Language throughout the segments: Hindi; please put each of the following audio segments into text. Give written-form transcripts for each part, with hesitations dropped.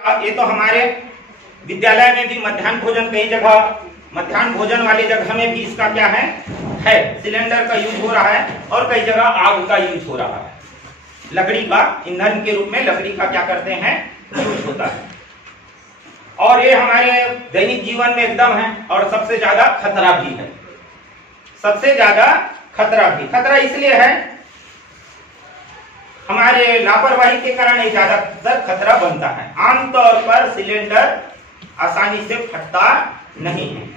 ये तो हमारे विद्यालय में भी मध्याह्न भोजन कई जगह, मध्याह्न भोजन वाली जगह में भी इसका क्या है सिलेंडर का यूज हो रहा है और कई जगह आग का यूज हो रहा है। लकड़ी का ईंधन के रूप में लकड़ी का क्या करते हैं यूज होता है और ये हमारे दैनिक जीवन में एकदम है और सबसे ज्यादा खतरा भी है। सबसे ज्यादा खतरा इसलिए है हमारे लापरवाही के कारण ये ज्यादातर खतरा बनता है। आमतौर पर सिलेंडर आसानी से फटता नहीं है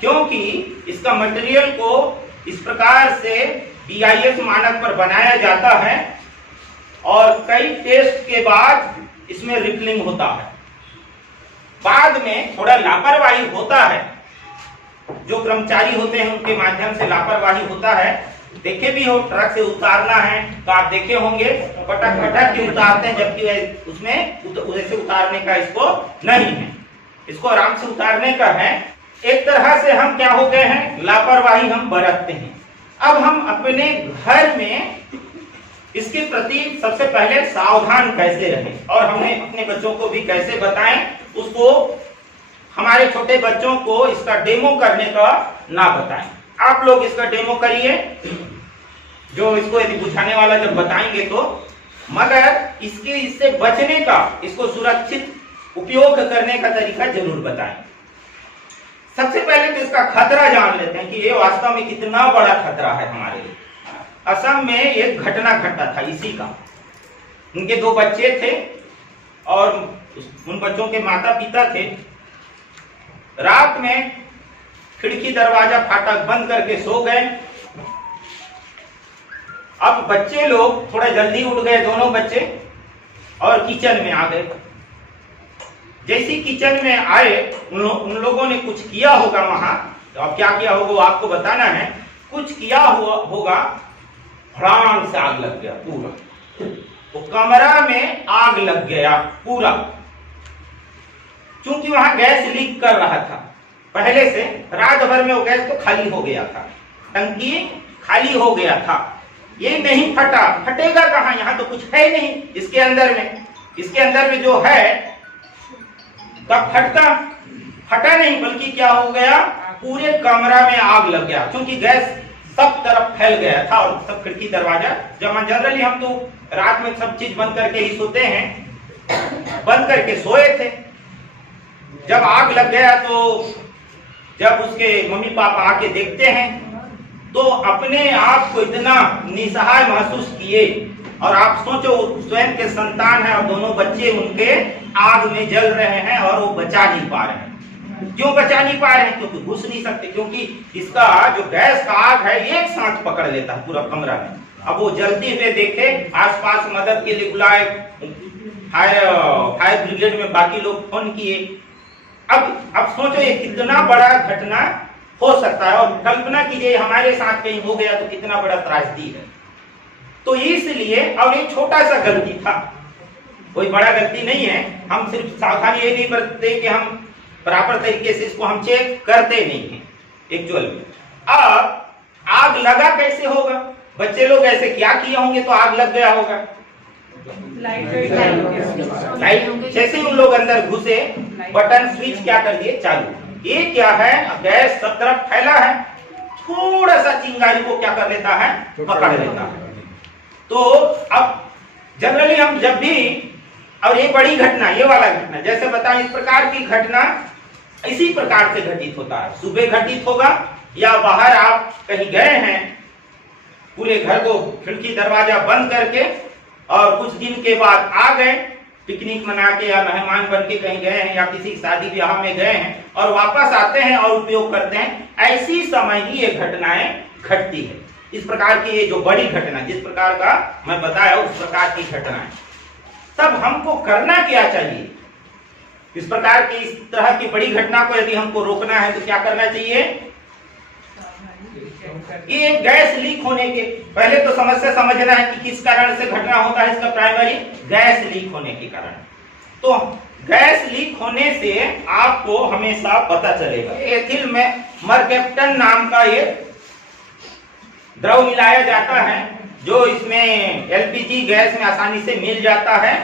क्योंकि इसका मटेरियल को इस प्रकार से BIS मानक पर बनाया जाता है और कई टेस्ट के बाद इसमें रिफिलिंग होता है। बाद में थोड़ा लापरवाही होता है, जो कर्मचारी होते हैं उनके माध्यम से लापरवाही होता है। देखे भी हो ट्रक से उतारना है तो आप देखे होंगे पटक के उतारते हैं, जबकि उसमें वैसे उतारने का इसको नहीं है, इसको आराम से उतारने का है। एक तरह से हम क्या हो गए हैं लापरवाही हम बरतते हैं। अब हम अपने घर में इसके प्रति सबसे पहले सावधान कैसे रहें और हमें अपने बच्चों को भी कैसे बताएं, उसको हमारे छोटे बच्चों को इसका डेमो करने का ना बताएं। आप लोग इसका डेमो करिए, जो इसको यदि बुझाने वाला जब बताएंगे तो, मगर इससे बचने का, इसको सुरक्षित उपयोग करने का तरीका जरूर बताएं। सबसे पहले तो इसका खतरा जान लेते हैं कि ये वास्तव में कितना बड़ा खतरा है हमारे लिए। असम में एक घटना घटा था इसी का। उनके 2 बच्चे थे और उन बच्चों के माता पिता थे। रात में खिड़की दरवाजा फाटक बंद करके सो गए। अब बच्चे लोग थोड़ा जल्दी उठ गए, दोनों बच्चे, और किचन में आ गए। जैसे किचन में आए उन लोगों ने कुछ किया होगा वहां, तो अब क्या किया होगा वो आपको बताना है। कुछ किया हुआ होगा, भड़ाम से आग लग गया पूरा, तो कमरा में आग लग गया पूरा। चूंकि वहां गैस लीक कर रहा था पहले से, रात भर में वो गैस तो खाली हो गया था, टंकी खाली हो गया था। ये नहीं फटा, फटेगा कहां, यहां तो कुछ है नहीं इसके अंदर में। इसके अंदर में जो है तब फटा नहीं, बल्कि क्या हो गया पूरे कमरा में आग लग गया। क्योंकि गैस सब तरफ फैल गया था और सब खिड़की दरवाजा, जनरली हम तो रात में सब चीज बंद करके ही सोते हैं, बंद करके सोए थे। जब आग लग गया तो जब उसके मम्मी पापा आके देखते हैं तो अपने आप को इतना निसहाय महसूस किए। और आप सोचो स्वयं के संतान है और दोनों बच्चे उनके आग में जल रहे हैं और वो बचा नहीं पा रहे हैं। क्यों बचा नहीं पा रहे हैं? क्योंकि घुस नहीं सकते, क्योंकि इसका जो गैस का आग है एक साथ पकड़ लेता है पूरा कमरा में। अब वो जलते हुए देखे, आसपास मदद के लिए बुलाए, फायर ब्रिगेड में बाकी लोग फोन किए। अब सोचो ये कितना बड़ा घटना हो सकता है, और कल्पना कीजिए हमारे साथ कहीं हो गया तो कितना बड़ा त्रासदी है। तो इसलिए, और ये छोटा सा गलती था, कोई बड़ा गलती नहीं है। हम सिर्फ सावधानी ये नहीं बरतते कि हम प्रॉपर तरीके से इसको हम चेक करते नहीं है एक्चुअल में। अब आग लगा कैसे होगा? बच्चे लोग ऐसे क्या किए होंगे तो आग लग गया होगा? लाइट जैसे उन लोग अंदर घुसे, बटन स्विच क्या कर दिए चालू। ये क्या है, गैस सब तरफ फैला है, थोड़ा सा चिंगारी को क्या कर लेता है पकड़ लेता है। तो अब जनरली हम जब भी, और ये बड़ी घटना, ये वाला घटना जैसे बताएं, इस प्रकार की घटना इसी प्रकार से घटित होता है। सुबह घटित होगा या बाहर आप कहीं गए हैं पूरे घर को खिड़की दरवाजा बंद करके, और कुछ दिन के बाद आ गए पिकनिक मना के या मेहमान बन के कहीं गए हैं या किसी शादी ब्याह में गए हैं और वापस आते हैं और उपयोग करते हैं, ऐसी समय ही ये घटनाएं घटती है। इस प्रकार की ये जो बड़ी घटना, जिस प्रकार का मैं बताया उस प्रकार की घटनाएं, तब हमको करना क्या चाहिए? इस प्रकार की, इस तरह की बड़ी घटना को यदि हमको रोकना है तो क्या करना चाहिए? ये गैस लीक होने के पहले तो समस्या समझना है कि किस कारण से घटना होता है। इसका प्राइमरी गैस लीक होने के कारण। तो गैस लीक होने से आपको हमेशा पता चलेगा, एथिल में मरकेप्टन नाम का ये द्रव मिलाया जाता है, जो इसमें LPG गैस में आसानी से मिल जाता है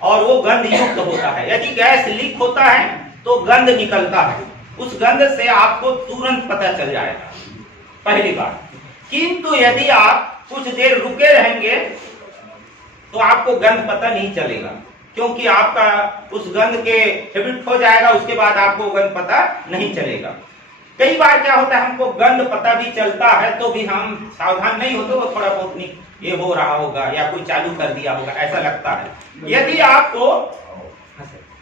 और वो गंध युक्त होता है। यदि गैस लीक होता है तो गंध निकलता है, उस गंध से आपको तुरंत पता चल जाएगा, पहली बात। किंतु यदि आप कुछ देर रुके रहेंगे तो आपको गंध पता नहीं चलेगा, क्योंकि आपका उस गंध के हैबिट हो जाएगा, उसके बाद आपको गंध पता नहीं चलेगा। कई बार क्या होता है, हमको गंध पता भी चलता है तो भी हम सावधान नहीं होते, वो थोड़ा बहुत नहीं ये हो रहा होगा या कोई चालू कर दिया होगा, ऐसा लगता है। यदि आपको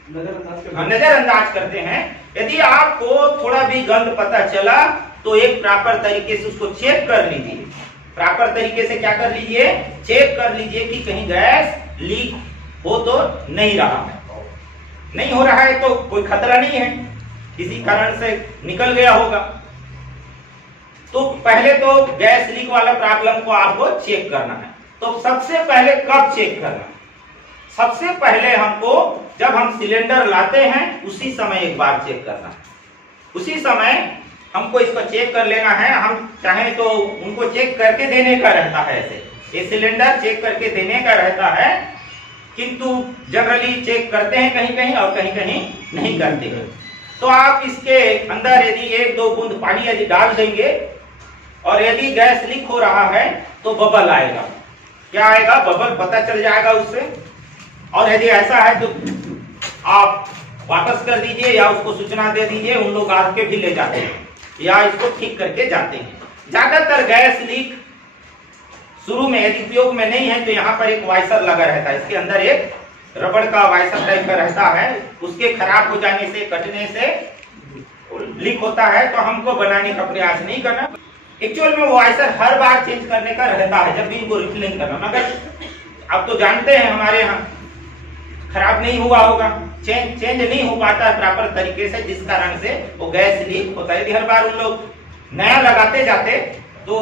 नजरअंदाज करते हैं, यदि आपको थोड़ा भी गंध पता चला तो एक प्रॉपर तरीके से उसको चेक कर लीजिए। प्रॉपर तरीके से क्या कर लीजिए, चेक कर लीजिए कि कहीं गैस लीक हो तो नहीं रहा है। नहीं हो रहा है तो कोई खतरा नहीं है, किसी कारण से निकल गया होगा। तो पहले तो गैस लीक वाला प्रॉब्लम को आपको चेक करना है। तो सबसे पहले कब चेक करना है? सबसे पहले हमको जब हम सिलेंडर लाते हैं उसी समय एक बार चेक करना है। उसी समय हमको इसको चेक कर लेना है। हम चाहें तो उनको चेक करके देने का रहता है, ऐसे ये सिलेंडर चेक करके देने का रहता है, किंतु जनरली चेक करते हैं कहीं कहीं और कहीं कहीं नहीं करते हैं। तो आप इसके अंदर यदि 1-2 बूंद पानी यदि डाल देंगे और यदि गैस लीक हो रहा है तो बबल आएगा। क्या आएगा? बबल, पता चल जाएगा उससे। और यदि ऐसा है तो आप वापस कर दीजिए या उसको सूचना दे दीजिए, उन लोग आके भी ले जाते हैं या इसको ठीक करके जाते हैं। ज्यादातर गैस लीक शुरू में यदि उपयोग में नहीं है तो यहाँ पर एक वाइसर लगा रहता है, इसके अंदर एक रबड़ का वाइसर टाइप का रहता है, उसके खराब हो जाने से, कटने से लीक होता है, तो हमको बनाने का प्रयास नहीं करना। एक्चुअल में वो वाइसर हर बार चेंज करने का रहता है, जब भी इनको रिफिलिंग करना। मगर आप तो जानते हैं हमारे यहाँ खराब नहीं हुआ होगा, चेंज नहीं हो पाता है प्रॉपर तरीके से, जिस कारण से वो गैस लीक होता है। यदि हर बार उन लोग नया लगाते जाते तो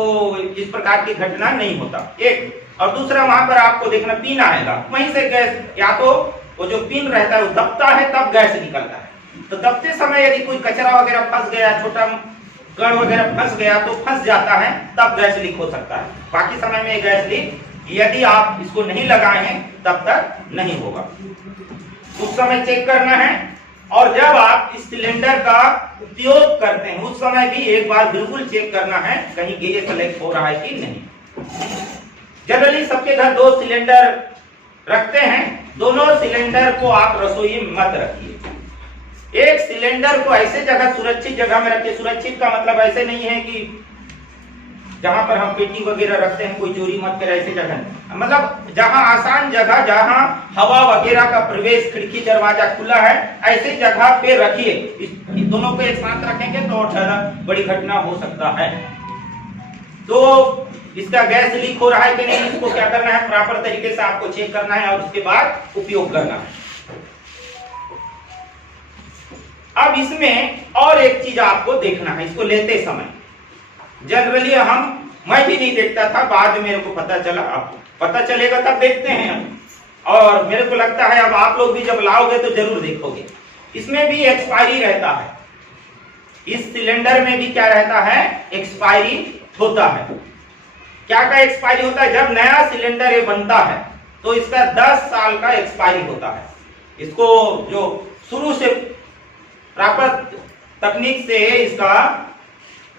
इस प्रकार की घटना नहीं होता। एक और दूसरा, वहां पर आपको देखना पिन आएगा, वहीं से गैस, या तो वो जो पिन रहता है वो दबता है तब गैस निकलता है। तो दबते समय यदि कोई कचरा वगैरह फंस गया, छोटा कण वगैरह फंस गया तो फंस जाता है, तब गैस लीक हो सकता है। बाकी समय में गैस लीक यदि आप इसको नहीं लगाए हैं तब तक नहीं होगा। उस समय चेक करना है। और जब आप इस सिलेंडर का उपयोग करते हैं उस समय भी एक बार बिल्कुल चेक करना है कहीं गैस लीक हो रहा है कि नहीं। जनरली सबके घर 2 सिलेंडर रखते हैं, दोनों सिलेंडर को आप रसोई में मत रखिए। एक सिलेंडर को ऐसे जगह, सुरक्षित जगह में रखिए। सुरक्षित का मतलब ऐसे नहीं है कि जहां पर हम पेटी वगैरह रखते हैं कोई चोरी मत करे, ऐसे जगह, मतलब जहां आसान जगह, जहां हवा वगैरह का प्रवेश, खिड़की दरवाजा खुला है, ऐसे जगह पे रखिए। इस दोनों को एक साथ रखेंगे तो और ज्यादा बड़ी घटना हो सकता है। तो इसका गैस लीक हो रहा है कि नहीं, इसको क्या करना है, प्रॉपर तरीके से आपको चेक करना है और उसके बाद उपयोग करना है। अब इसमें और एक चीज आपको देखना है, इसको लेते समय जनरली मैं भी नहीं देखता था, बाद में मेरे को पता चला, आपको पता चलेगा तब देखते हैं। और मेरे को लगता है अब आप लोग भी जब लाओगे तो जरूर देखोगे। इसमें भी एक्सपायरी रहता है, इस सिलेंडर में भी क्या रहता है, एक्सपायरी होता है। क्या का एक्सपायरी होता है? जब नया सिलेंडर ये बनता है तो इसका 10 साल का एक्सपायरी होता है। इसको जो शुरू से प्रॉपर तकनीक से इसका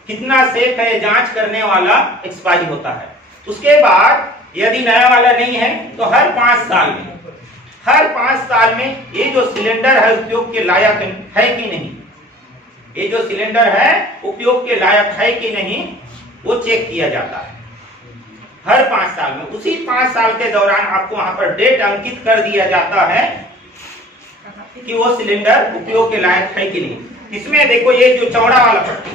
कितना सेफ है जांच करने वाला एक्सपायरी होता है। उसके बाद यदि नया वाला नहीं है तो हर 5 साल में ये जो सिलेंडर है उपयोग के लायक है कि नहीं, ये जो सिलेंडर है उपयोग के लायक है कि नहीं, वो चेक किया जाता है हर 5 साल में। उसी 5 साल के दौरान आपको वहां पर डेट अंकित कर दिया जाता है कि वो सिलेंडर उपयोग के लायक है कि नहीं। इसमें देखो ये जो चौड़ा वाला पट्टी,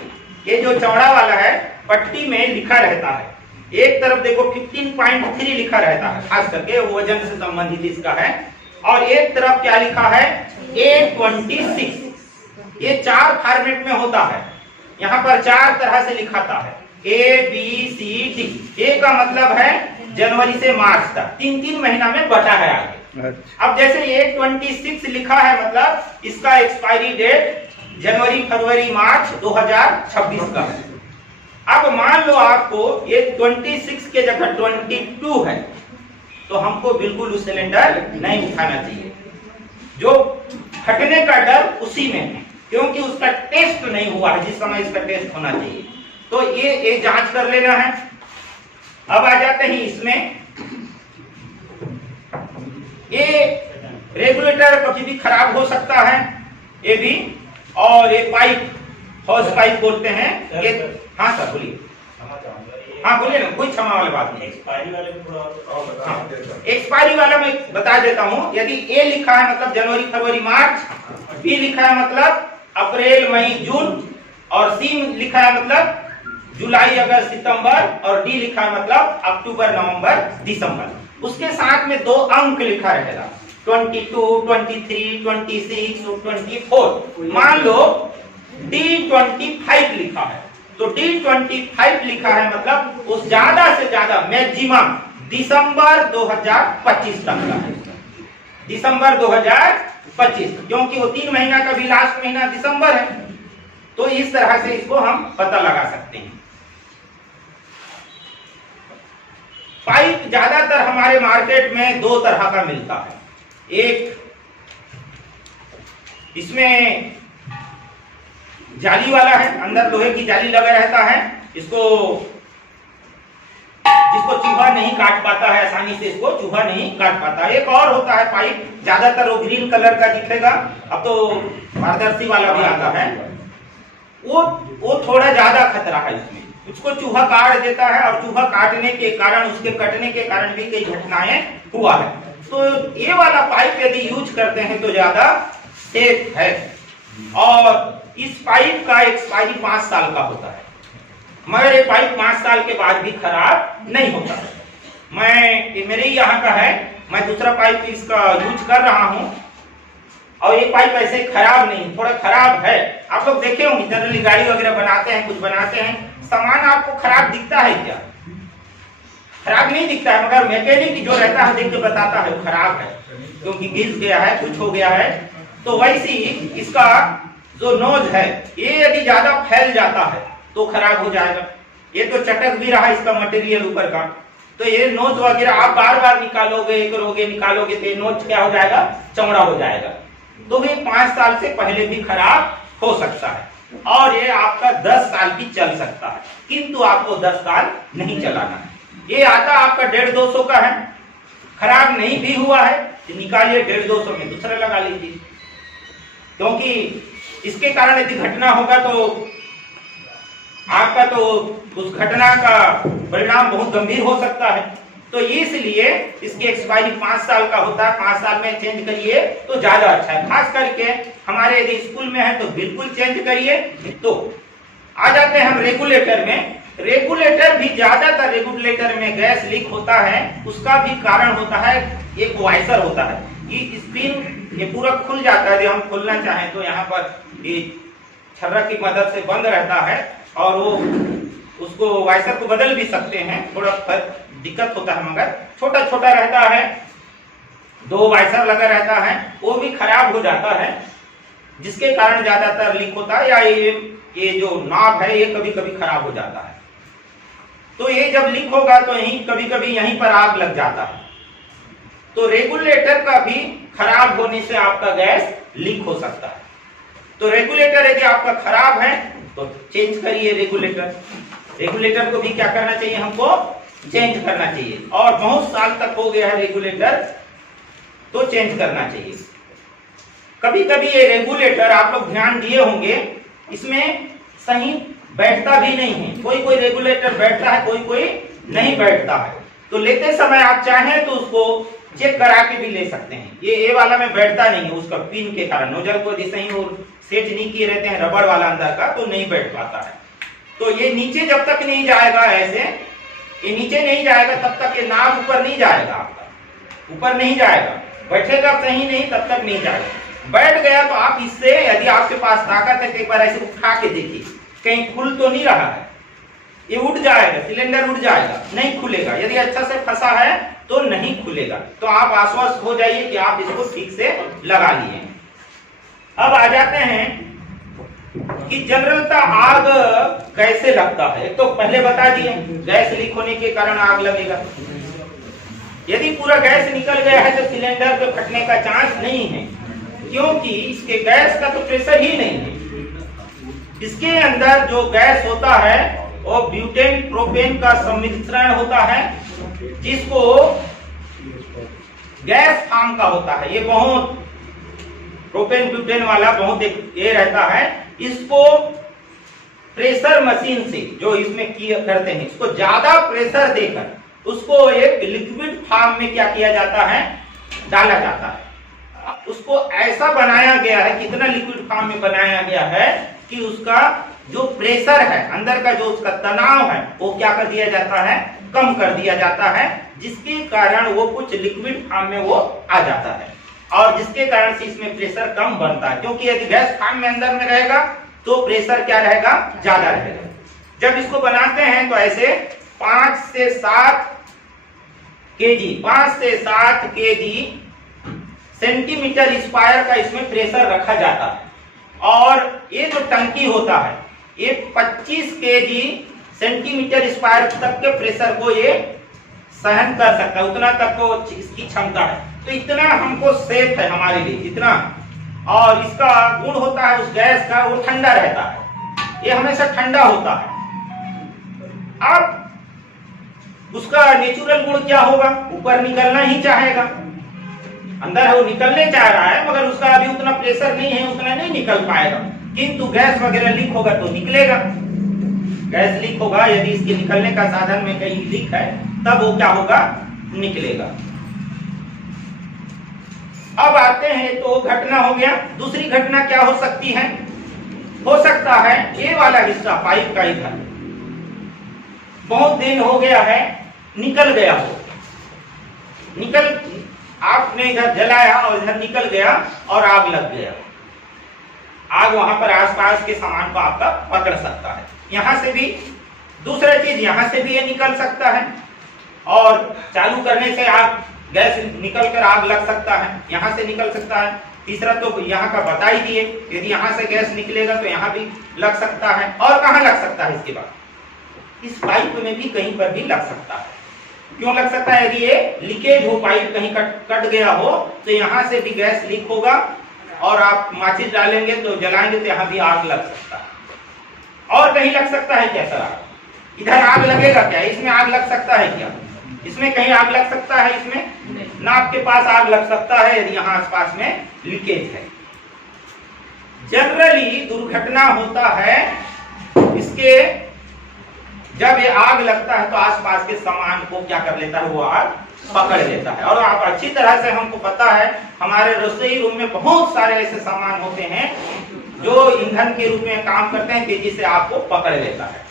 ये जो चौड़ा वाला है पट्टी में लिखा रहता है, एक तरफ देखो 15.3 लिखा रहता है, खास करके वजन से संबंधित इसका है, और एक तरफ क्या लिखा है, A26। ये 4 फॉर्मेट में होता है, यहाँ पर 4 तरह से लिखाता है, ABCD। ए का मतलब है जनवरी से मार्च तक, 3 महीना में बटा है आगे। अब जैसे A26 लिखा है, मतलब इसका एक्सपायरी डेट जनवरी, फरवरी, मार्च 2026 का है। अब मान लो आपको ये 26 के जगह 22 है, तो हमको बिल्कुल उस सिलेंडर नहीं उठाना चाहिए। जो फटने का डर उसी में है, क्योंकि उसका टेस्ट नहीं हुआ है जिस समय इसका टेस्ट होना चाहिए। तो ये जांच कर लेना है। अब आ जाते हैं इसमें, ये रेगुलेटर कभी भी खराब हो सकता है, ये भी। और ये पाइप, हॉस पाइप बोलते हैं ये। हाँ सर बोलिए। हाँ बोलिए ना, कोई क्षमा वाली बात नहीं। एक्सपायरी वाले में थोड़ा और बता। एक्सपायरी वाला मैं बता देता हूँ। यदि ए लिखा है मतलब जनवरी फरवरी मार्च, बी लिखा है मतलब अप्रैल मई जून, और सी लिखा है मतलब जुलाई अगस्त सितंबर, और डी लिखा है मतलब अक्टूबर नवंबर दिसंबर। उसके साथ में 2 अंक लिखा रहेगा, 22, 23, 26 और 24। मान लो D25 लिखा है, तो D25 लिखा है मतलब उस ज्यादा से ज्यादा मैक्सिमम दिसंबर 2025 तक का है। दिसंबर 2025, क्योंकि वो 3 महीना का भी लास्ट महीना दिसंबर है। तो इस तरह से इसको हम पता लगा सकते हैं। पाइप ज्यादातर हमारे मार्केट में 2 तरह का मिलता है। एक इसमें जाली वाला है, अंदर लोहे की जाली लगा रहता है, जिसको चूहा नहीं काट पाता है आसानी से, इसको चूहा नहीं काट पाता। एक और होता है पाइप, ज्यादातर वो ग्रीन कलर का दिखेगा, अब तो पारदर्शी वाला भी आता है। वो थोड़ा ज्यादा खतरा है इसमें, उसको चूहा काट देता है, और चूहा काटने के कारण, उसके कटने के कारण भी कई घटनाएं हुआ है। तो ये वाला पाइप यदि यूज करते हैं तो ज्यादा सेफ है। और इस पाइप का एक्सपायरी 5 साल का होता है, मगर ये पाइप 5 साल के बाद भी खराब नहीं होता। मेरे ही यहाँ का है, मैं दूसरा पाइप इसका यूज कर रहा हूँ, और ये पाइप ऐसे खराब नहीं, थोड़ा खराब है। आप लोग देखे होंगे जनरली गाड़ी वगैरह बनाते हैं, कुछ बनाते हैं, सामान आपको खराब दिखता है क्या? खराब नहीं दिखता है, मगर मैकेनिक जो रहता है देख के बताता है खराब है, क्योंकि घिस गया है, कुछ हो गया है। तो वैसी इसका जो नोज है, ये यदि ज्यादा फैल जाता है तो खराब हो जाएगा। ये तो चटक भी रहा इसका मटेरियल ऊपर का, तो ये नोज वगैरह आप बार बार निकालोगे निकालोगे तो ये नोज क्या हो जाएगा? चमड़ा हो जाएगा। तो ये 5 साल से पहले भी खराब हो सकता है, और ये आपका 10 साल भी चल सकता है, किंतु आपको 10 साल नहीं चलाना है। ये आता आपका 150-200 का है, खराब नहीं भी हुआ है तो निकालिए 150-200 में दूसरा लगा लीजिए, क्योंकि इसके कारण यदि घटना होगा तो आपका तो उस घटना का परिणाम बहुत गंभीर हो सकता है। तो इसलिए इसकी एक्सपायरी 5 साल का होता है, 5 साल में चेंज करिए तो ज्यादा अच्छा है। खास करके हमारे यदि स्कूल में है तो बिल्कुल चेंज करिए। तो आ जाते हैं हम रेगुलेटर में। रेगुलेटर भी ज्यादातर रेगुलेटर में गैस लीक होता है, उसका भी कारण होता है एक वाइसर होता है। ये स्पिन ये पूरा खुल जाता है, यदि हम खोलना चाहें तो यहाँ पर ये छर्रा की मदद से बंद रहता है, और वो उसको वाइसर को बदल भी सकते हैं, थोड़ा दिक्कत होता है, मगर छोटा छोटा रहता है, 2 वाइसर लगा रहता है, वो भी खराब हो जाता है, जिसके कारण ज्यादातर लीक होता है। या ये जो नॉब है ये कभी कभी खराब हो जाता है। तो ये जब लीक होगा तो कभी कभी यहीं पर आग लग जाता है। तो रेगुलेटर का भी खराब होने से आपका गैस लीक हो सकता है। तो रेगुलेटर यदि आपका खराब है तो चेंज करिए रेगुलेटर। रेगुलेटर को भी क्या करना चाहिए? हमको चेंज करना चाहिए, और बहुत साल तक हो गया है रेगुलेटर तो चेंज करना चाहिए। कभी कभी ये रेगुलेटर आप लोग ध्यान दिए होंगे, इसमें सही बैठता भी नहीं है। कोई कोई रेगुलेटर बैठता है, कोई कोई नहीं बैठता है। तो लेते समय आप चाहें तो उसको चेक करा के भी ले सकते हैं। ये वाला में बैठता नहीं है, उसका पिन के कारण, नोजल को जैसे ही वो सेट नहीं किए रहते हैं रबड़ वाला अंदर का, तो नहीं बैठ पाता है। तो ये नीचे जब तक नहीं जाएगा, ऐसे ये नीचे नहीं जाएगा तब तक ये नाभ ऊपर नहीं जाएगा, आपका ऊपर नहीं जाएगा, बैठेगा सही नहीं तब तक नहीं जाएगा। बैठ गया तो आप इससे, यदि आपके पास ताकत है, एक बार ऐसे उठा के देखिए कहीं खुल तो नहीं रहा है, ये उठ जाएगा, सिलेंडर उठ जाएगा, नहीं खुलेगा। यदि अच्छा से फंसा है तो नहीं खुलेगा। तो आप आश्वस्त हो जाइए कि आप इसको ठीक से लगा लिए। अब आ जाते हैं कि जनरलता आग कैसे लगता है। तो पहले बता दिए गैस लीक होने के कारण आग लगेगा। यदि पूरा गैस निकल गया है तो सिलेंडर पे फटने का चांस नहीं है। क्योंकि इसके गैस का तो प्रेशर ही नहीं है। इसके अंदर जो गैस होता है वो ब्यूटेन प्रोपेन का सम्मिश्रण होता है, जिसको गैस फॉर्म का होता है। ये बहुत प्रोपेन ब्यूटेन वाला बहुत ये रहता है। इसको प्रेशर मशीन से जो इसमें करते हैं, इसको ज्यादा प्रेशर देकर उसको एक लिक्विड फॉर्म में क्या किया जाता है, डाला जाता है। उसको ऐसा बनाया गया है, कितना लिक्विड फॉर्म में बनाया गया है कि उसका जो प्रेशर है, अंदर का जो उसका तनाव है, वो क्या कर दिया जाता है, कम कर दिया जाता है, जिसके कारण वो कुछ लिक्विड फॉर्म में वो आ जाता है और जिसके कारण से इसमें प्रेशर कम बनता है। क्योंकि यदि गैस फॉर्म में अंदर में रहेगा तो प्रेशर क्या रहेगा, ज्यादा रहेगा। जब इसको बनाते हैं तो ऐसे 5 से 7 केजी सेंटीमीटर स्क्वायर का इसमें प्रेशर रखा जाता है। और ये जो टंकी होता है ये 25 केजी सेंटीमीटर स्क्वायर तक के प्रेशर को ये सहन कर सकता है, उतना तक को इसकी क्षमता है। तो इतना हमको सेफ है हमारे लिए, इतना। और इसका गुण होता है उस गैस का, वो ठंडा रहता है, ये हमेशा ठंडा होता है। अब उसका नेचुरल गुण क्या होगा, ऊपर निकलना ही चाहेगा, अंदर वो निकलने चाह रहा है मगर उसका अभी उतना प्रेशर नहीं है, उतना नहीं निकल पाएगा। किंतु गैस वगैरह लीक होगा तो निकलेगा। गैस लीक होगा, यदि इसके निकलने का साधन में कहीं लीक है तब वो क्या होगा, निकलेगा। अब आते हैं तो घटना हो गया। दूसरी घटना क्या हो सकती है, हो सकता है ये वाला हिस्सा पाइप का इधर बहुत दिन हो गया है, निकल गया हो, आपने इधर जलाया और इधर निकल गया और आग लग गया। आग वहां पर आसपास के सामान को आपका पकड़ सकता है। यहां से भी दूसरा चीज, यहां से भी ये निकल सकता है और चालू करने से आग, गैस निकल कर आग लग सकता है, यहां से निकल सकता है। तीसरा तो यहाँ का बता ही दिए, यदि यहाँ से गैस निकलेगा तो यहाँ भी लग सकता है। और कहाँ लग सकता है, इसके बाद इस पाइप में भी कहीं पर भी लग सकता है। क्यों लग सकता है, यदि ये लीकेज हो, पाइप कहीं कट गया हो तो यहाँ से भी गैस लीक होगा और आप माचिस डालेंगे तो जलाएंगे तो यहाँ भी आग लग सकता है। और कहीं लग सकता है क्या सर, इधर आग लगेगा क्या, इसमें आग लग सकता है क्या, इसमें कहीं आग लग सकता है, इसमें ना आपके पास आग लग सकता है यदि यहाँ आसपास में लीकेज है। जनरली दुर्घटना होता है इसके, जब ये आग लगता है तो आसपास के सामान को क्या कर लेता है, वो आग पकड़ लेता है। और आप अच्छी तरह से, हमको पता है हमारे रसोई रूम में बहुत सारे ऐसे सामान होते हैं जो ईंधन के रूप में काम करते हैं, तेजी से आग को पकड़ लेता है।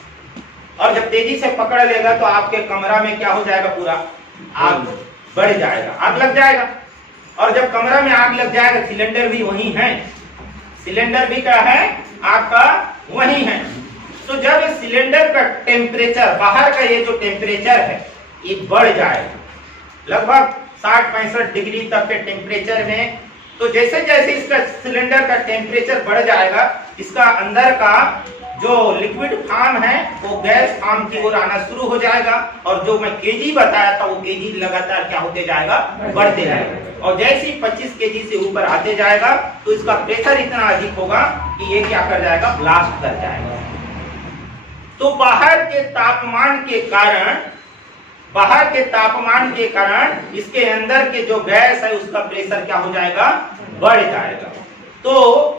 और जब तेजी से पकड़ लेगा तो आपके कमरा में क्या हो जाएगा, पूरा आग बढ़ जाएगा, आग लग जाएगा। और जब कमरा में आग लग जाएगा, सिलेंडर भी वही है, सिलेंडर भी क्या है आपका वही है। तो जब इस सिलेंडर का टेम्परेचर, बाहर का ये जो टेम्परेचर है ये बढ़ जाएगा लगभग 60-65 डिग्री तक के टेम्परेचर में। तो जैसे जैसे इसका सिलेंडर का टेम्परेचर बढ़ जाएगा, इसका अंदर का जो लिक्विड फॉर्म है वो गैस फॉर्म की ओर आना शुरू हो जाएगा। और जो मैं केजी बताया था वो केजी लगातार क्या होते जाएगा, बढ़ते जाएगा। और जैसे ही 25 केजी से ऊपर आते जाएगा तो इसका प्रेशर इतना अधिक होगा कि ये क्या कर जाएगा, ब्लास्ट कर जाएगा। तो बाहर के तापमान के कारण इसके अंदर के जो गैस है उसका प्रेशर क्या हो जाएगा, बढ़ जाएगा। तो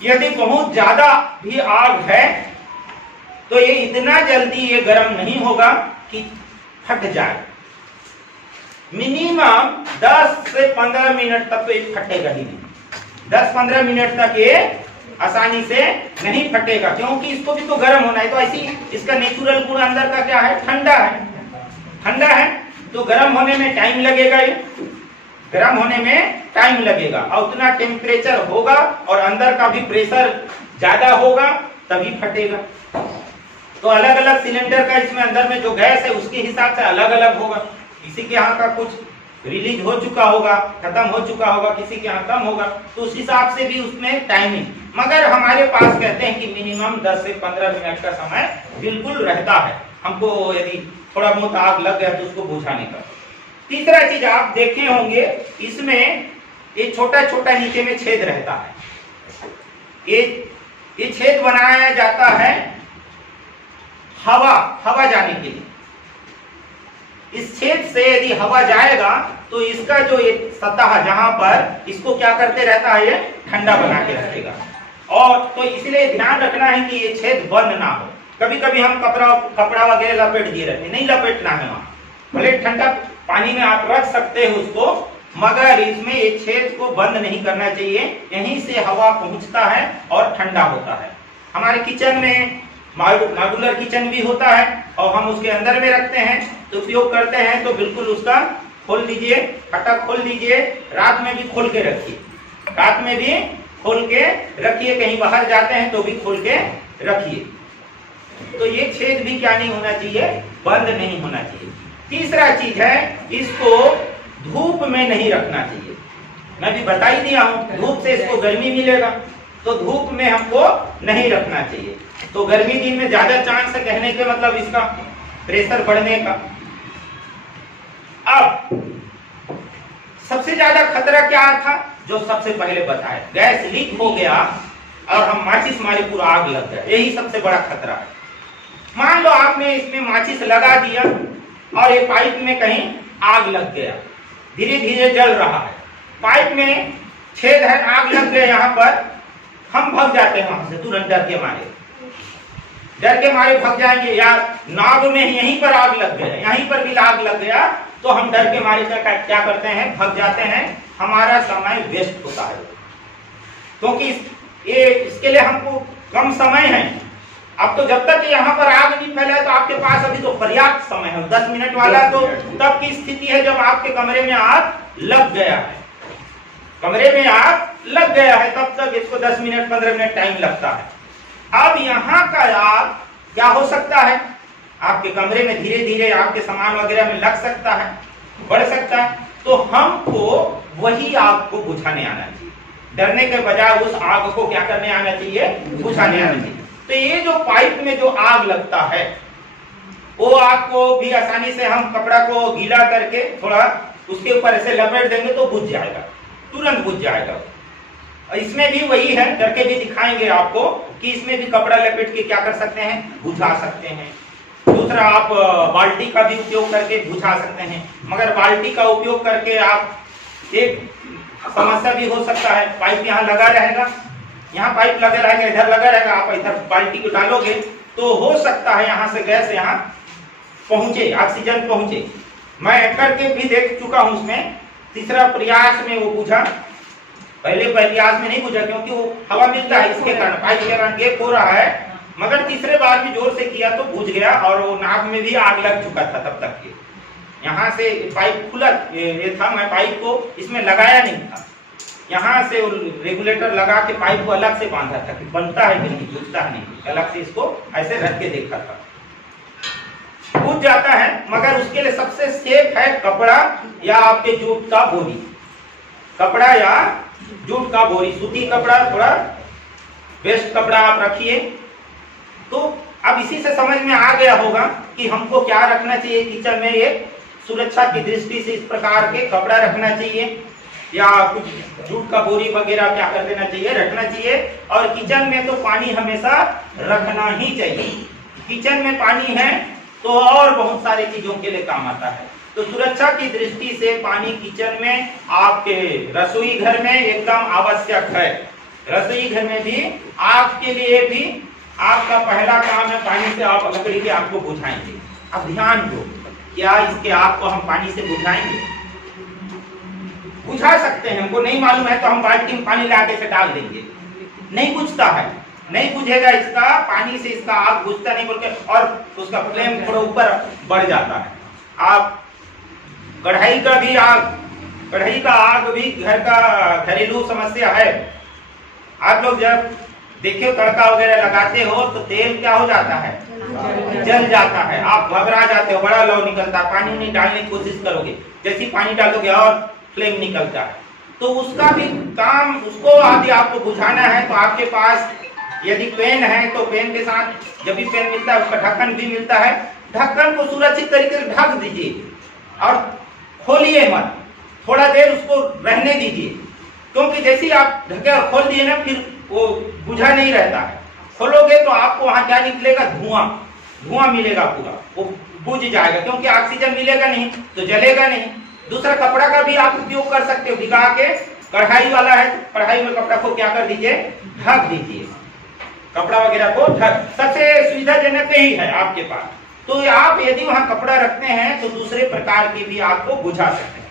यदि बहुत ज्यादा भी आग है तो ये इतना जल्दी ये गर्म नहीं होगा कि फट जाए। मिनिमम 10 से 15 मिनट तक तो ये फटेगा ही नहीं। 10-15 मिनट तक ये आसानी से नहीं फटेगा, क्योंकि इसको भी तो गर्म होना है। तो ऐसी इसका नेचुरल गुण अंदर का क्या है, ठंडा है। ठंडा है तो गर्म होने में टाइम लगेगा, ये गर्म होने में टाइम लगेगा और उतना टेम्परेचर होगा और अंदर का भी प्रेशर ज्यादा होगा तभी फटेगा। तो अलग अलग सिलेंडर का इसमें अंदर में जो गैस है उसके हिसाब से अलग अलग होगा। किसी के यहाँ का कुछ रिलीज हो चुका होगा, खत्म हो चुका होगा, किसी के यहाँ कम होगा, तो उस हिसाब से भी उसमें टाइमिंग। मगर हमारे पास कहते हैं कि मिनिमम 10 से 15 मिनट का समय बिल्कुल रहता है हमको, यदि थोड़ा बहुत आग लग गया तो उसको बुझाने का। तीसरा चीज आप देखे होंगे, इसमें ये छोटा छोटा नीचे में छेद रहता है। ये छेद बनाया जाता है हवा जाने के लिए। इस छेद से यदि हवा जाएगा तो इसका जो ये सतह जहां पर इसको क्या करते रहता है, ये ठंडा बना के रखेगा। और तो इसलिए ध्यान रखना है कि ये छेद बंद ना हो। कभी कभी हम कपड़ा वगैरह लपेट दिए रहते, नहीं लपेटना है वहां। भले ठंडा पानी में आप रख सकते हो उसको, मगर इसमें ये छेद को बंद नहीं करना चाहिए। यहीं से हवा पहुंचता है और ठंडा होता है। हमारे किचन में मॉड्यूलर किचन भी होता है और हम उसके अंदर में रखते हैं तो उपयोग करते हैं, तो बिल्कुल उसका खोल दीजिए, फटक खोल दीजिए। रात में भी खोल के रखिए, रात में भी खोल के रखिए। कहीं बाहर जाते हैं तो भी खोल के रखिए। तो ये छेद भी क्या नहीं होना चाहिए, बंद नहीं होना चाहिए। तीसरा चीज है, इसको धूप में नहीं रखना चाहिए। मैं भी बता ही दिया हूं, धूप से इसको गर्मी मिलेगा, तो धूप में हमको नहीं रखना चाहिए। तो गर्मी दिन में ज्यादा चांस है, कहने के मतलब इसका प्रेशर बढ़ने का। अब सबसे ज्यादा खतरा क्या था, जो सबसे पहले बताया, गैस लीक हो गया और हम माचिस मारे पूरा आग लग गया। यही सबसे बड़ा खतरा है। मान लो आपने इसमें माचिस लगा दिया और ये पाइप में कहीं आग लग गया, धीरे धीरे जल रहा है, पाइप में छेद है, आग लग गया यहाँ पर, हम भग जाते हैं वहां से तुरंत डर के मारे भग जाएंगे। या नाव में यहीं पर आग लग गया, यहीं पर भी आग लग गया, तो हम डर के मारे क्या करते हैं, भग जाते हैं। हमारा समय वेस्ट होता है, क्योंकि इसके लिए हमको कम समय है। अब तो जब तक यहाँ पर आग नहीं फैला तो आपके पास अभी तो पर्याप्त समय है। 10 मिनट वाला तो तब की स्थिति है जब आपके कमरे में आग लग गया है, कमरे में आग लग गया है, तब तक इसको 10 मिनट 15 मिनट टाइम लगता है। अब यहाँ का आग क्या हो सकता है, आपके कमरे में धीरे धीरे आपके सामान वगैरह में लग सकता है, बढ़ सकता है। तो हमको वही आग को बुझाने आना चाहिए, डरने के बजाय उस आग को क्या करने आना चाहिए, बुझाने आना चाहिए। तो ये जो पाइप में जो आग लगता है, वो आग को भी आसानी से हम कपड़ा को गीला करके थोड़ा उसके ऊपर ऐसे लपेट देंगे तो बुझ जाएगा, तुरंत बुझ जाएगा। इसमें भी वही है, करके भी दिखाएंगे आपको कि इसमें भी कपड़ा लपेट के क्या कर सकते हैं, बुझा सकते हैं। दूसरा, आप बाल्टी का भी उपयोग करके बुझा सकते हैं, मगर बाल्टी का उपयोग करके आप एक समस्या भी हो सकता है। पाइप यहाँ लगा रहेगा, यहाँ पाइप लगा रहेगा, इधर लगा रहेगा, आप इधर बाल्टी को डालोगे तो हो सकता है यहाँ से गैस यहाँ पहुंचे, ऑक्सीजन पहुंचे। मैं करके भी देख चुका हूँ उसमें, तीसरा प्रयास में वो बुझा, पहले प्रयास में नहीं बुझा क्योंकि वो हवा मिलता है, इसके कारण पाइप के कारण गैप हो रहा है। मगर तीसरे बार में जोर से किया तो बुझ गया और वो नाक में भी आग लग चुका था तब तक के। यहाँ से पाइप खुला ये था, मैं पाइप को इसमें लगाया नहीं था, यहाँ से रेगुलेटर लगा के पाइप को अलग से बांधा था कि बनता है कि नहीं, बुझता है नहीं, अलग से इसको ऐसे रख के देखा था, बुझ जाता है। मगर उसके लिए सबसे सेफ है कपड़ा या आपके जूट का बोरी, कपड़ा या जूट का बोरी, सूती कपड़ा थोड़ा बेस्ट कपड़ा आप रखिए। तो अब इसी से समझ में आ गया होगा कि हमको क्या रखना चाहिए किचन में। ये सुरक्षा की दृष्टि से इस प्रकार के कपड़ा रखना चाहिए या कुछ जूट का बोरी वगैरह क्या कर देना चाहिए, रखना चाहिए। और किचन में तो पानी हमेशा रखना ही चाहिए। किचन में पानी है तो और बहुत सारी चीजों के लिए काम आता है। तो सुरक्षा की दृष्टि से पानी किचन में, आपके रसोई घर में एकदम आवश्यक है। रसोई घर में भी आग के लिए भी आपका पहला काम है पानी से आप लकड़ी की आग को बुझाएंगे। अब ध्यान दो, क्या इसके आग को हम पानी से बुझाएंगे? बुझा सकते हैं, हमको नहीं मालूम है तो हम बाल्टी में पानी लाके से डाल देंगे, नहीं बुझता है, नहीं बुझेगा इसका, पानी से इसका आग बुझता नहीं बोल के, और उसका फ्लेम थोड़ा ऊपर बढ़ जाता है। आप कढ़ाई का भी आग, कढ़ाई का आग भी घर का घरेलू समस्या है। आप लोग जब देखिए तड़का वगैरह लगाते हो तो तेल क्या हो जाता है, जल जाता है, आप घबरा जाते हो, बड़ा लौ निकलता है, पानी नहीं डालने की कोशिश करोगे, जैसे पानी डालोगे और फ्लेम निकलता है। तो उसका भी काम, उसको यदि आपको बुझाना है तो आपके पास यदि पेन है तो पेन के साथ जब भी पेन मिलता है उसका ढक्कन भी मिलता है, ढक्कन को सुरक्षित तरीके से ढक दीजिए और खोलिए मत, थोड़ा देर उसको रहने दीजिए। क्योंकि जैसे ही आप ढक्कन खोल दिए ना, फिर वो बुझा नहीं रहता है। खोलोगे तो आपको वहां क्या निकलेगा, धुआं, धुआं मिलेगा पूरा, वो बुझ जाएगा, क्योंकि ऑक्सीजन मिलेगा नहीं तो जलेगा नहीं। दूसरा, कपड़ा का भी आप उपयोग कर सकते हो, भिगा के, कढ़ाई वाला है, कढ़ाई में कपड़ा को क्या कर दीजिए, ढक दीजिए, कपड़ा वगैरह को ढक, सबसे सुविधाजनक यही है आपके पास। तो आप यदि वहां कपड़ा रखते हैं तो दूसरे प्रकार की भी आग को बुझा सकते हैं।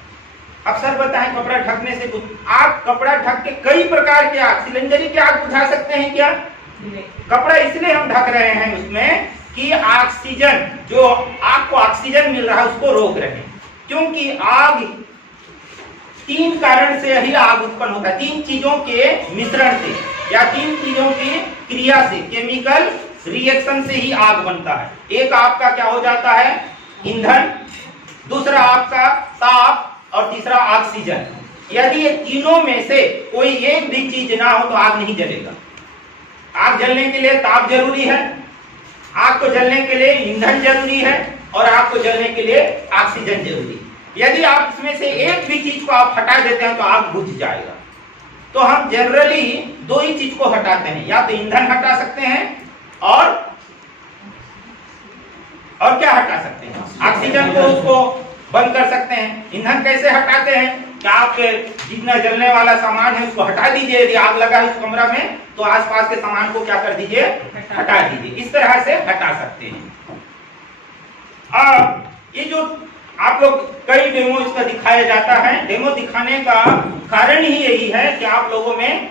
अक्सर बताएं, कपड़ा ढकने से आप कपड़ा ढक के कई प्रकार के आग, सिलेंडर की आग बुझा सकते हैं क्या? कपड़ा इसलिए हम ढक रहे हैं उसमें कि ऑक्सीजन, जो आग को ऑक्सीजन मिल रहा है उसको रोक रहे हैं, क्योंकि आग 3 कारण से ही आग उत्पन्न होता है, 3 चीजों के मिश्रण से या 3 चीजों की क्रिया से, केमिकल रिएक्शन से ही आग बनता है। एक आपका क्या हो जाता है, ईंधन, दूसरा आपका ताप, और तीसरा ऑक्सीजन। यदि ये तीनों में से कोई एक भी चीज ना हो तो आग नहीं जलेगा। आग जलने के लिए ताप जरूरी है, आग को जलने के लिए ईंधन जरूरी है, और आग को जलने के लिए ऑक्सीजन जरूरी है। यदि आप इसमें से एक भी चीज को आप हटा देते हैं तो आग बुझ जाएगा। तो हम जनरली 2 ही चीज को हटाते हैं, या तो ईंधन हटा सकते हैं और क्या हटा सकते हैं, ऑक्सीजन को उसको बंद कर सकते हैं। ईंधन कैसे हटाते हैं कि आप जितना जलने वाला सामान है उसको हटा दीजिए, यदि आग लगा है उस कमरा में तो आसपास के सामान को क्या कर दीजिए, हटा दीजिए, इस तरह से हटा सकते हैं। अब ये जो आप लोग कई डेमो इसका दिखाया जाता है, डेमो दिखाने का कारण ही यही है कि आप लोगों में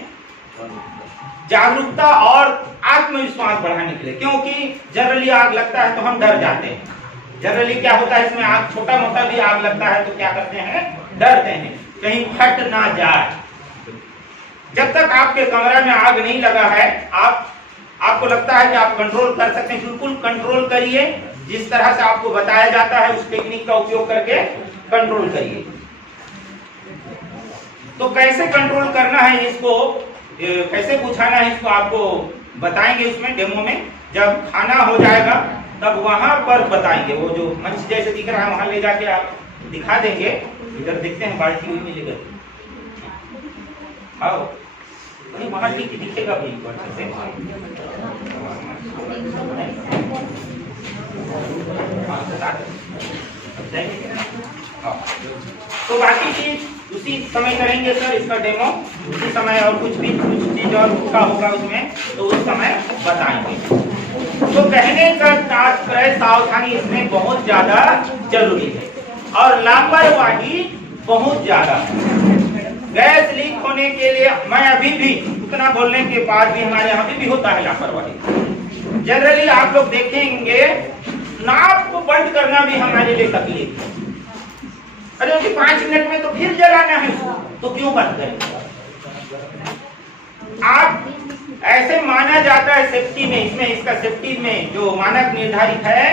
जागरूकता और आत्मविश्वास बढ़ाने के लिए, क्योंकि जनरली आग लगता है तो हम डर जाते हैं। जनरली क्या होता है, इसमें आग, छोटा मोटा भी आग लगता है तो क्या करते हैं, डरते हैं कहीं फट ना जाए। जब तक आपके कमरा में आग नहीं लगा है, आपको लगता है कि आप कंट्रोल कर सकते हैं, बिल्कुल कंट्रोल करिए, जिस तरह से आपको बताया जाता है उस टेक्निक का उपयोग करके कंट्रोल करिए। तो कैसे कंट्रोल करना है इसको, कैसे बुझाना है इसको आपको बताएंगे उसमें डेमो में। जब खाना हो जाएगा तब वहां पर बताएंगे, वो जो मंच जैसे दिख रहा है वहां ले जाके आप दिखा देंगे। इधर देखते हैं, बाल्टी हुई मिलेगा, आओ वहां ठीक दिखेगा भी अच्छे से। तो बाकी चीज उसी समय करेंगे सर, इसका डेमो उसी समय, और कुछ चीज और का होगा उसमें तो उस समय बताएंगे। तो कहने का तात्पर्य, सावधानी इसमें बहुत ज्यादा जरूरी है और लापरवाही बहुत ज्यादा है। गैस लीक होने के लिए मैं अभी भी उतना बोलने के बाद भी हमारे यहाँ भी होता है लापरवाही। जनरली आप लोग देखेंगे नाप को बंद करना भी हमारे लिए तकलीफ है। अरे 5 मिनट में तो फिर जलाना है उसको, तो क्यों बंद करें? आप ऐसे माना जाता है सेफ्टी में, इसमें इसका सेफ्टी में जो मानक निर्धारित है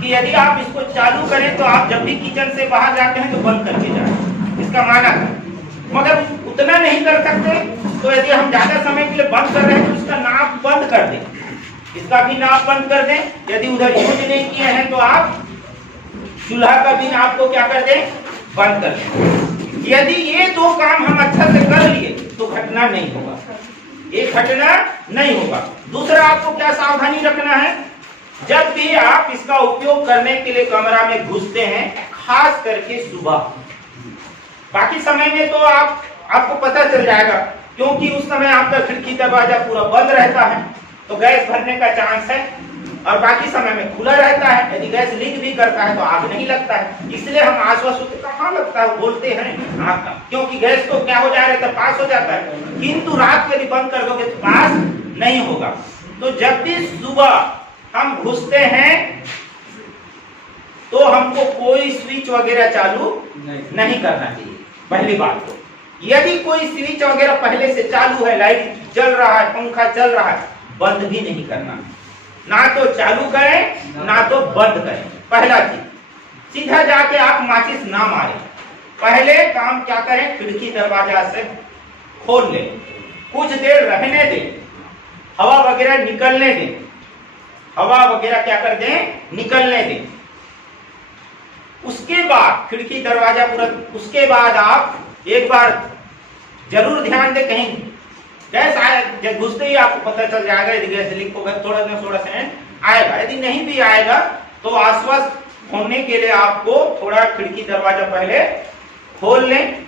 कि यदि आप इसको चालू करें तो आप जब भी किचन से बाहर जाते हैं तो बंद करके जाए, इसका मानक है। मगर उतना नहीं कर सकते, तो यदि हम ज्यादा समय के लिए बंद कर रहे हैं तो इसका नाप बंद कर दें, इसका भी नाप बंद कर दें। यदि उधर यूज नहीं किए हैं तो आप चूल्हा का भी नाप को क्या कर दें, बंद कर दें। यदि ये 2 काम हम अच्छा से कर लिए तो घटना नहीं होगा, एक घटना नहीं होगा। दूसरा, आपको क्या सावधानी रखना है, जब भी आप इसका उपयोग करने के लिए कमरा में घुसते हैं, खास करके सुबह, बाकी समय में तो आपको पता चल जाएगा, क्योंकि उस समय आपका खिड़की दरवाजा पूरा बंद रहता है तो गैस भरने का चांस है, और बाकी समय में खुला रहता है। यदि गैस लीक भी करता है तो आग नहीं लगता है, इसलिए हम आश्वस्त होते, कहाँ लगता है बोलते हैं आग का, क्योंकि गैस तो क्या हो जा रहा है, पास हो जाता है। किंतु रात में यदि बंद कर दोगे तो पास नहीं होगा। तो जब भी सुबह हम घुसते हैं तो हमको कोई स्विच वगैरह चालू नहीं करना चाहिए। पहली बात तो, यदि कोई स्विच वगैरह पहले से चालू है, लाइट जल रहा है, पंखा चल रहा है, बंद भी नहीं करना, ना तो चालू करें ना तो बंद करें। पहला चीज, सीधा जाके आप माचिस ना मारें, पहले काम क्या करें, खिड़की दरवाजा से खोल लें, कुछ देर रहने दें, हवा वगैरह निकलने दें, हवा वगैरह क्या कर दें, निकलने दें। उसके बाद खिड़की दरवाजा पूरा, उसके बाद आप एक बार जरूर ध्यान दे, कहीं गैस आए जब घुसते ही आपको पता चल जाएगा यदि गैस लीक होगा, थोड़ा ना थोड़ा सेंट आएगा। यदि नहीं भी आएगा तो आश्वस्त होने के लिए आपको थोड़ा खिड़की दरवाजा पहले खोल लें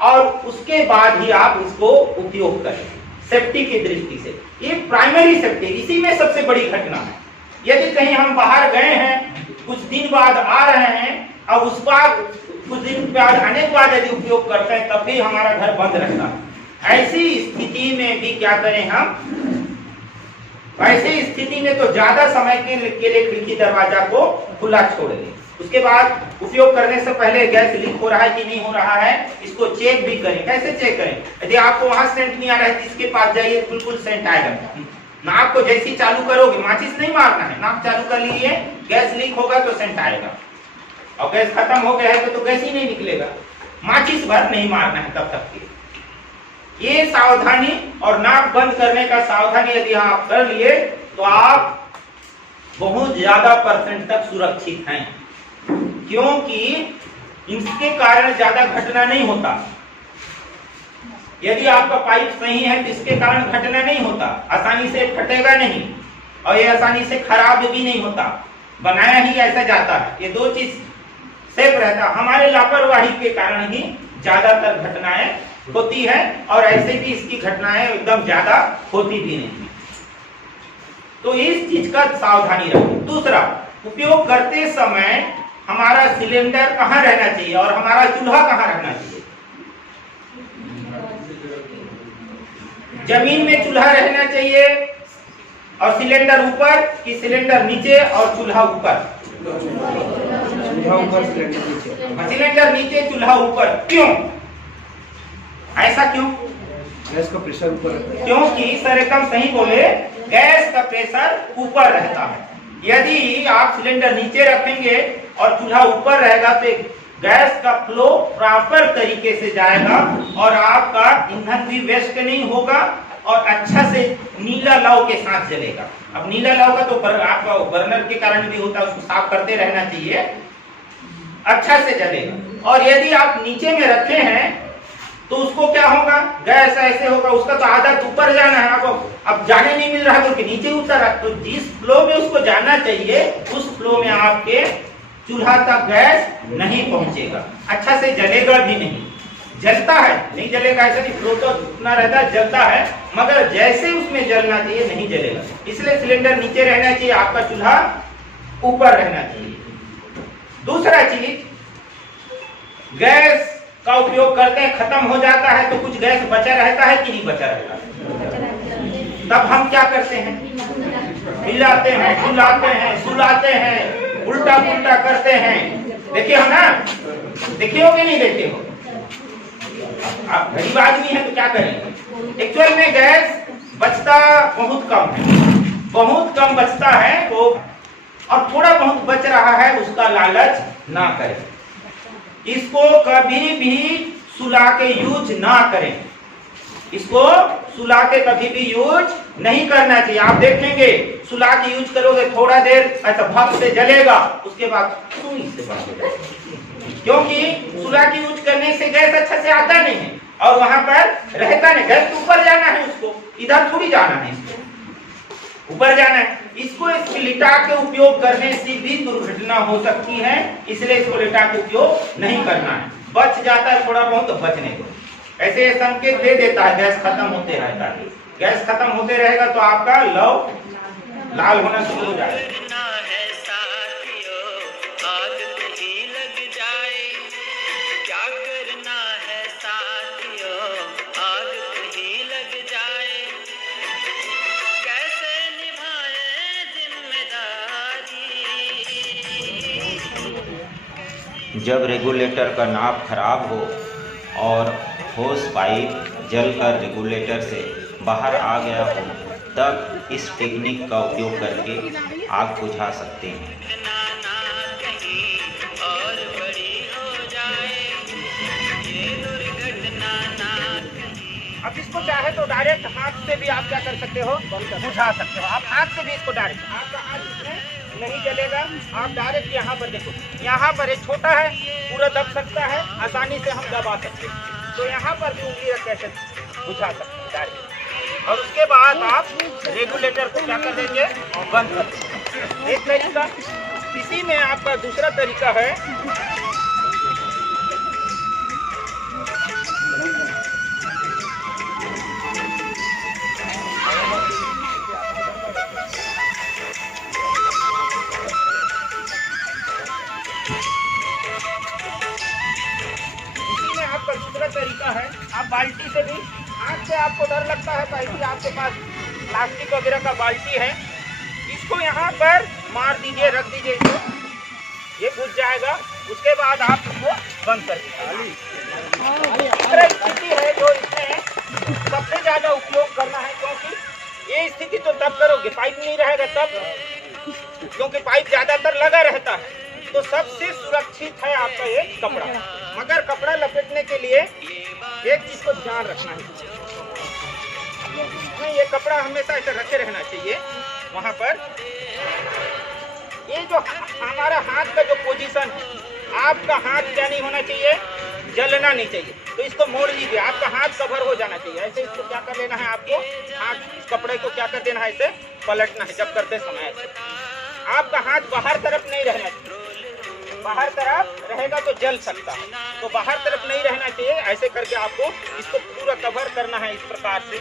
और उसके बाद ही आप उसको उपयोग करें सेफ्टी की दृष्टि से। ये प्राइमरी सेफ्टी, इसी में सबसे बड़ी घटना है। यदि कहीं हम बाहर गए हैं, कुछ दिन बाद आ रहे हैं, अब उस बार कुछ दिन बाद आने के बाद यदि उपयोग करते हैं तब भी हमारा घर बंद रहता है। ऐसी स्थिति में भी क्या करें हम, ऐसी स्थिति में तो ज्यादा समय के लिए खिड़की दरवाजा को खुला छोड़ दें। उसके बाद उपयोग करने से पहले गैस लीक हो रहा है कि नहीं हो रहा है इसको चेक भी करें। कैसे चेक करें? यदि आपको वहां सेंट नहीं आ रहा है तो इसके पास जाइए, बिल्कुल सेंट आएगा। नाक को जैसी चालू करोगे, माचिस नहीं मारना है, नाक चालू कर लीजिए, गैस लीक होगा तो सेंट आएगा। और गैस खत्म हो गया है तो गैस ही नहीं निकलेगा। माचिस भर नहीं मारना है तब तक के। ये सावधानी और नाक बंद करने का सावधानी यदि आप कर लिए तो आप बहुत ज्यादा परसेंट तक सुरक्षित हैं, क्योंकि इसके कारण ज्यादा घटना नहीं होता। यदि आपका पाइप सही है तो इसके कारण घटना नहीं होता, आसानी से फटेगा नहीं और ये आसानी से खराब भी नहीं होता, बनाया ही ऐसा जाता है। ये दो चीज सेफ रहता। हमारे लापरवाही के कारण ही ज्यादातर घटनाएं होती है और ऐसे भी इसकी घटनाएं एकदम ज्यादा होती भी नहीं। तो इस चीज का सावधानी रखें। दूसरा, उपयोग करते समय हमारा सिलेंडर कहाँ रहना चाहिए और हमारा चूल्हा कहाँ रहना चाहिए? जमीन में चूल्हा रहना चाहिए और सिलेंडर ऊपर कि सिलेंडर नीचे और चूल्हा ऊपर? चूल्हा ऊपर सिलेंडर नीचे। सिलेंडर नीचे चूल्हा ऊपर, क्यों? ऐसा क्यों? गैस का प्रेशर ऊपर रहता है। क्योंकि सर एकदम सही बोले, गैस का प्रेशर ऊपर रहता है। यदि आप सिलेंडर नीचे रखेंगे और चूल्हा ऊपर रहेगा तो गैस का फ्लो प्रॉपर तरीके से जाएगा और आपका ईंधन भी वेस्ट नहीं होगा और अच्छा से नीला लौ के साथ जलेगा। अब नीला लौ का तो आपका बर्नर के कारण भी होता है, उसको साफ करते रहना चाहिए, अच्छा से जलेगा। और यदि आप नीचे में रखे हैं तो उसको क्या होगा, गैस ऐसे होगा, उसका तो आदत ऊपर जाना है, आपको अब जाने नहीं मिल रहा है क्योंकि नीचे उतर रहा। तो जिस फ्लो में उसको जाना चाहिए उस फ्लो में आपके चूल्हा तक गैस नहीं पहुंचेगा, अच्छा से जलेगा भी नहीं। जलता है, नहीं जलेगा ऐसा नहीं, फ्लो तो उतना रहता है, जलता है, मगर जैसे उसमें जलना चाहिए नहीं जलेगा। इसलिए सिलेंडर नीचे रहना चाहिए, आपका चूल्हा ऊपर रहना चाहिए। दूसरा चीज, गैस का उपयोग करते हैं, खत्म हो जाता है तो कुछ गैस बचा रहता है कि नहीं बचा रहता है? तब हम क्या करते हैं? हिलाते हैं, झुलाते हैं, सुलाते हैं, उल्टा पुल्टा करते हैं। देखिए हो ना, देखिए हो कि नहीं देखे हो? आप गरीब आदमी है तो क्या करेंगे? एक्चुअल में गैस बचता बहुत कम है, बहुत कम बचता है वो, और थोड़ा बहुत बच रहा है उसका लालच ना करें। इसको कभी भी सुला के यूज ना करें, इसको सुला के कभी भी यूज नहीं करना चाहिए। आप देखेंगे सुला के यूज करोगे थोड़ा देर ऐसा भाप से जलेगा, उसके बाद सुई से बंद हो जाएगा, क्योंकि सुला के यूज करने से गैस अच्छा से आता नहीं है और वहां पर रहता नहीं। गैस ऊपर जाना है, उसको इधर थोड़ी जाना है, इसको ऊपर जाना है। इसको लिटा के उपयोग करने से भी दुर्घटना हो सकती है, इसलिए इसको लिटा के उपयोग नहीं करना है। बच जाता है थोड़ा बहुत तो बचने को, ऐसे संकेत दे देता है गैस खत्म होते रहता है। गैस खत्म होते रहेगा तो आपका लव लाल होना शुरू हो जाएगा। जब रेगुलेटर का नाप खराब हो और होस पाइप जलकर रेगुलेटर से बाहर आ गया हो, तब इस टेक्निक का उपयोग करके आग बुझा सकते हैं। अब इसको चाहे तो डायरेक्ट हाथ से भी आप क्या कर सकते हो, बुझा सकते हो। आप हाथ से भी इसको डायरेक्ट, आपका हाथ इसमें नहीं जलेगा, आप डायरेक्ट यहाँ पर देखो, यहाँ पर एक छोटा है, पूरा दब सकता है, आसानी से हम दबा सकते हैं। तो यहाँ पर भी उंगली रख कैसे बुझा सकते हैं डायरेक्ट। और उसके बाद आप रेगुलेटर को क्या कर देंगे, बंद कर देंगे। एक तरीका, इसी में आपका दूसरा तरीका है, तरीका है, आप बाल्टी से भी, हाथ से आपको डर लगता है तो ऐसी आपके पास प्लास्टिक वगैरह का बाल्टी है, इसको यहाँ पर मार दीजिए, रख दीजिए, इसको ये बुझ जाएगा। उसके बाद आप इसको बंद कर दीजिए। दूसरा स्थिति है जो इसमें सबसे ज्यादा उपयोग करना है, क्योंकि ये स्थिति तो तब करोगे पाइप नहीं रहेगा तब, क्योंकि पाइप ज्यादातर लगा रहता है, तो सबसे सुरक्षित है आपका ये कपड़ा। मगर कपड़ा लपेटने के लिए एक चीज को ध्यान रखना है, नहीं ये कपड़ा हमेशा ऐसे रखे रहना चाहिए वहां पर। ये जो हमारा हाथ का जो पोजीशन है, आपका हाथ क्या नहीं होना चाहिए, जलना नहीं चाहिए, तो इसको मोड़ लीजिए, आपका हाथ कवर हो जाना चाहिए। ऐसे इसको क्या कर लेना है, आपको हाथ इस कपड़े को क्या कर देना है, इसे पलटना है जब करते समय। आपका हाथ बाहर तरफ नहीं रहना चाहिए, बाहर तरफ रहेगा तो जल सकता है, तो बाहर तरफ नहीं रहना चाहिए। ऐसे करके आपको इसको पूरा कवर करना है, इस प्रकार से,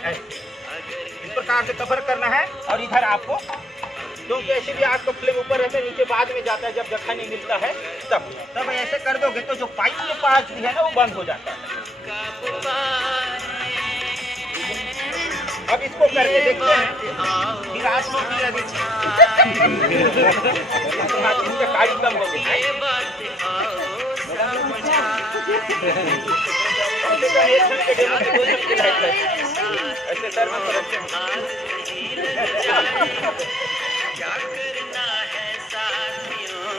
इस प्रकार से कवर करना है। और इधर आपको, क्योंकि ऐसे भी आपको फ्लेम ऊपर रहता है, नीचे बाद में जाता है जब जगह नहीं मिलता है तब ऐसे कर दोगे तो जो पाइप के पास भी है ना वो बंद हो जाता है। अब इसको करके देखते हैं, फिर आप लोग भी लगे गाड़ी कम हो गई, ऐसे सर में क्या करना है साथियों,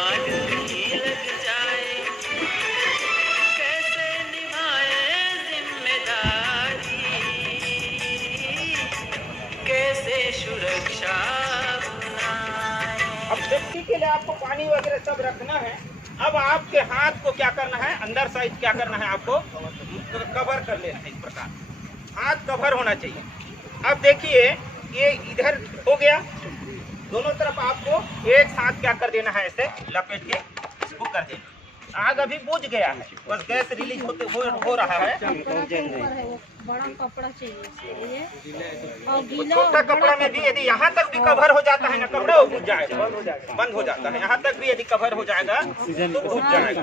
आग भी लग जाए, कैसे निभाए जिम्मेदारी, कैसे सुरक्षा बनाए। अब सेफ्टी के लिए आपको पानी वगैरह सब रखना है। अब आपके हाथ को क्या करना है, अंदर साइड क्या करना है, आपको कवर कर लेना है, इस प्रकार हाथ कवर होना चाहिए। अब देखिए ये इधर हो गया, दोनों तरफ आपको एक साथ क्या कर देना है, ऐसे लपेट के इसको कर देना। आग अभी बुझ गया है, बस गैस रिलीज हो रहा है। बड़ा कपड़ा चाहिए और गीला, छोटा कपड़ा में भी यदि यहाँ तक भी कवर हो जाता है ना कपड़ा, वो बुझ जाएगा, बंद हो जाता है। यहाँ तक भी यदि कवर हो जाएगा तो बुझ जाएगा।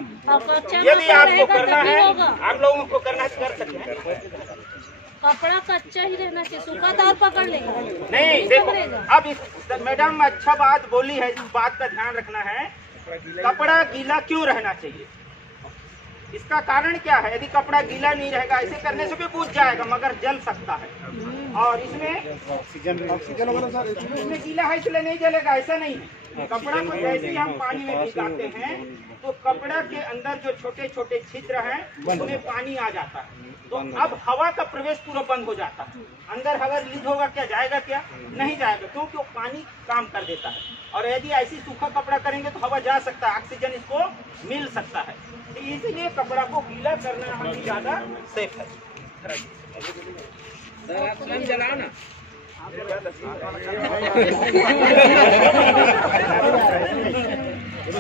यदि आपको करना है, आप लोगों को करना है कर सकते हैं। कपड़ा कच्चा ही रहना चाहिए, सूखा तो और पकड़ लेगा नहीं। देखो अब इस मैडम अच्छा बात बोली है, इस बात का ध्यान रखना है। कपड़ा गीला क्यों रहना चाहिए, इसका कारण क्या है, यदि कपड़ा गीला नहीं रहेगा, ऐसे करने से भी बुझ जाएगा मगर जल सकता है। और इसमें ऑक्सीजन होगा सर, इसमें गीला है इसलिए नहीं जलेगा, ऐसा नहीं है। कपड़ा को जैसे ही हम पानी में भिगाते हैं तो कपड़ा के अंदर जो छोटे छोटे छिद्र हैं उनमें पानी आ जाता है, तो अब हवा का प्रवेश पूरा बंद हो जाता है। अंदर हवा रिलीज होगा क्या, जाएगा क्या, नहीं जाएगा, क्योंकि वो पानी काम कर देता है। और यदि ऐसी सूखा कपड़ा करेंगे तो हवा जा सकता है, ऑक्सीजन इसको मिल सकता है, तो इसीलिए कपड़ा को गीला करना हम ज्यादा सेफ है। सर आप स्वयं जलाओ ना,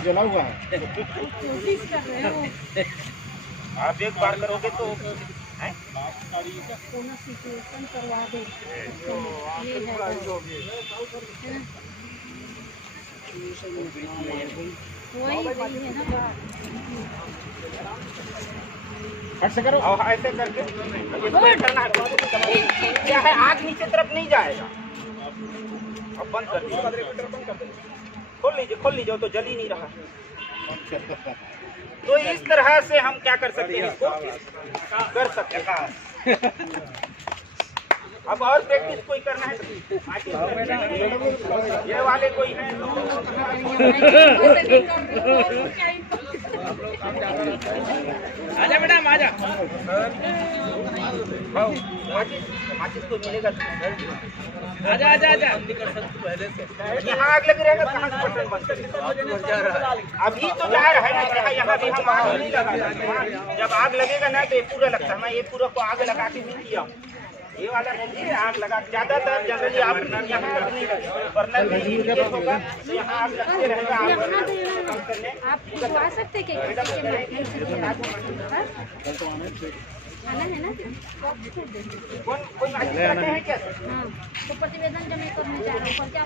जला हुआ है। कोशिश कर रहे हो, आप एक बार करोगे तो कोनो सिचुएशन करवा दे, ये है वही है ना। ऐसे करो, और ऐसे करके ये करना है, क्या है आग नीचे तरफ नहीं जाएगा। अब बंद कर दीजिए, खोल लीजिए, तो जल ही नहीं रहा। तो इस तरह से हम क्या कर सकते हैं, इसको कर सकते हैं। अब और प्रैक्टिस कोई करना है, ये वाले कोई है आजा मैडम आजा। माचिस को मिलेगा आजा आजा आजा। यहाँ आग लगी रहेगा, कहाँ से बटन बंद करेगा? अभी तो जा रहा है ना, यहाँ भी हम आग नहीं लगा सकते। जब आग लगेगा ना तो ये पूरा लगता है। मैं ये पूरा को आग लगा के भी किया, ये वाला नहीं है आग लगा। ज्यादातर जनरली आप यहाँ बर्नर में लीकेज होगा तो यहाँ आग लगते रहेगा। आप खुदवा सकते क्या? आना है ना, कोई माचिस रखे हैं क्या? हाँ, तो प्रतिवेदन जमा करने जा रहे हैं, पर क्या